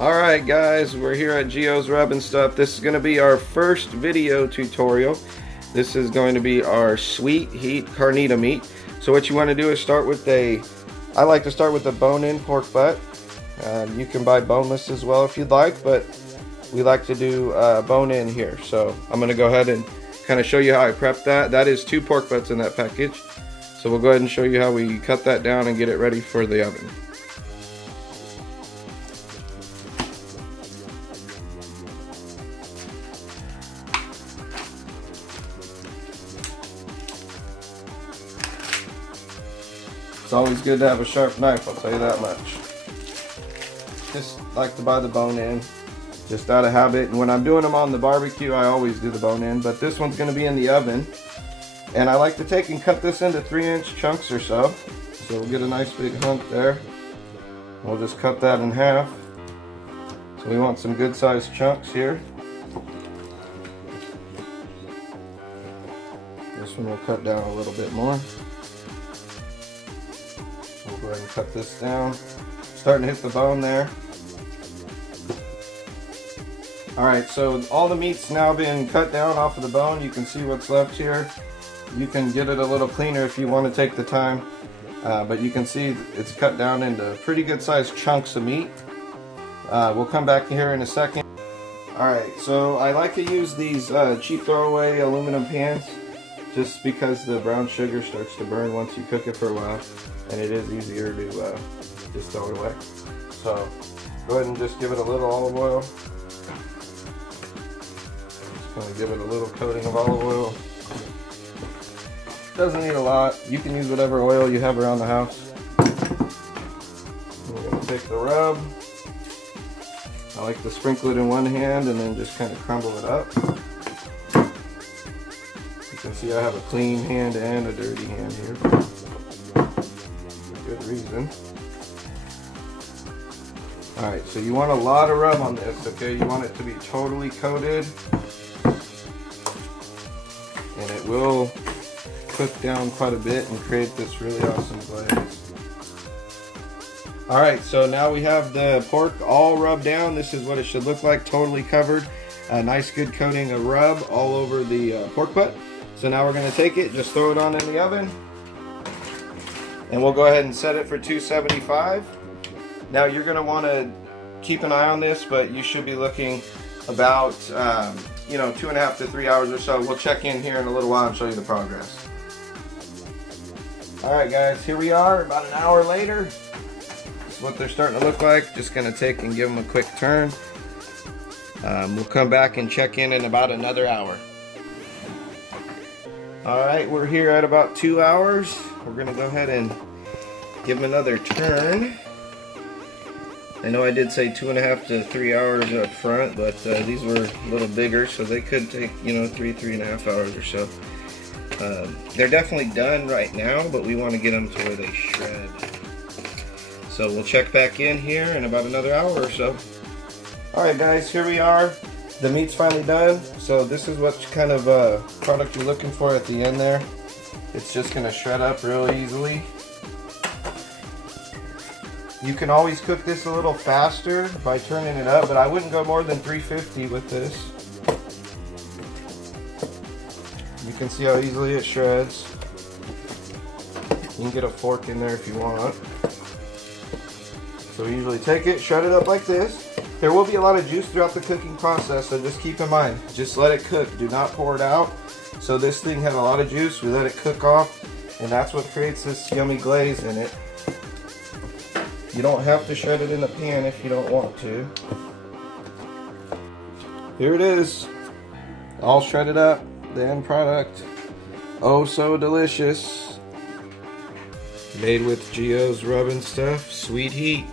Alright guys, we're here at Geo's Rub and Stuff. This is going to be our first video tutorial. This is going to be our sweet heat carnita meat. So what you want to do is start with I like to start with the bone-in pork butt. You can buy boneless as well if you'd like, but we like to do bone-in here. So I'm going to go ahead and kind of show you how I prep that. That is 2 pork butts in that package. So we'll go ahead and show you how we cut that down and get it ready for the oven. It's always good to have a sharp knife, I'll tell you that much. Just like to buy the bone in, just out of habit. And when I'm doing them on the barbecue, I always do the bone in, but this one's going to be in the oven. And I like to take and cut this into 3-inch chunks or so. So we'll get a nice big hunk there. We'll just cut that in half. So we want some good sized chunks here. This one will cut down a little bit more. We'll go ahead and cut this down. Starting to hit the bone there. Alright, so all the meat's now been cut down off of the bone. You can see what's left here. You can get it a little cleaner if you want to take the time. But you can see it's cut down into pretty good sized chunks of meat. We'll come back here in a second. Alright, so I like to use these cheap throwaway aluminum pans, just because the brown sugar starts to burn once you cook it for a while, and it is easier to just throw it away. So go ahead and just give it a little olive oil. Just going to give it a little coating of olive oil. Doesn't need a lot. You can use whatever oil you have around the house. We're going to take the rub. I like to sprinkle it in one hand and then just kind of crumble it up. You can see I have a clean hand and a dirty hand here. Good reason. Alright, so you want a lot of rub on this, okay? You want it to be totally coated. And it will cook down quite a bit and create this really awesome glaze. Alright, so now we have the pork all rubbed down. This is what it should look like, totally covered. A nice good coating of rub all over the pork butt. So now we're going to take it, just throw it on in the oven. And we'll go ahead and set it for 275. Now you're going to want to keep an eye on this, but you should be looking about 2.5 to 3 hours or so. We'll check in here in a little while and show you the progress. Alright guys, here we are about an hour later. This is what they're starting to look like. Just going to take and give them a quick turn. We'll come back and check in about another hour. Alright, we're here at about 2 hours. We're going to go ahead and give them another turn. I know I did say 2.5 to 3 hours up front, but these were a little bigger, so they could take, 3.5 hours or so. They're definitely done right now, but we want to get them to where they shred. So we'll check back in here in about another hour or so. Alright guys, here we are. The meat's finally done. So this is what kind of product you're looking for at the end there. It's just going to shred up real easily. You can always cook this a little faster by turning it up, but I wouldn't go more than 350 with this. You can see how easily it shreds. You can get a fork in there if you want. So we usually take it, shred it up like this. There will be a lot of juice throughout the cooking process, so just keep in mind, just let it cook. Do not pour it out. So this thing had a lot of juice. We let it cook off, and that's what creates this yummy glaze in it. You don't have to shred it in the pan if you don't want to. Here it is, all shredded up, the end product. Oh, so delicious. Made with Geo's Rub and Stuff, sweet heat.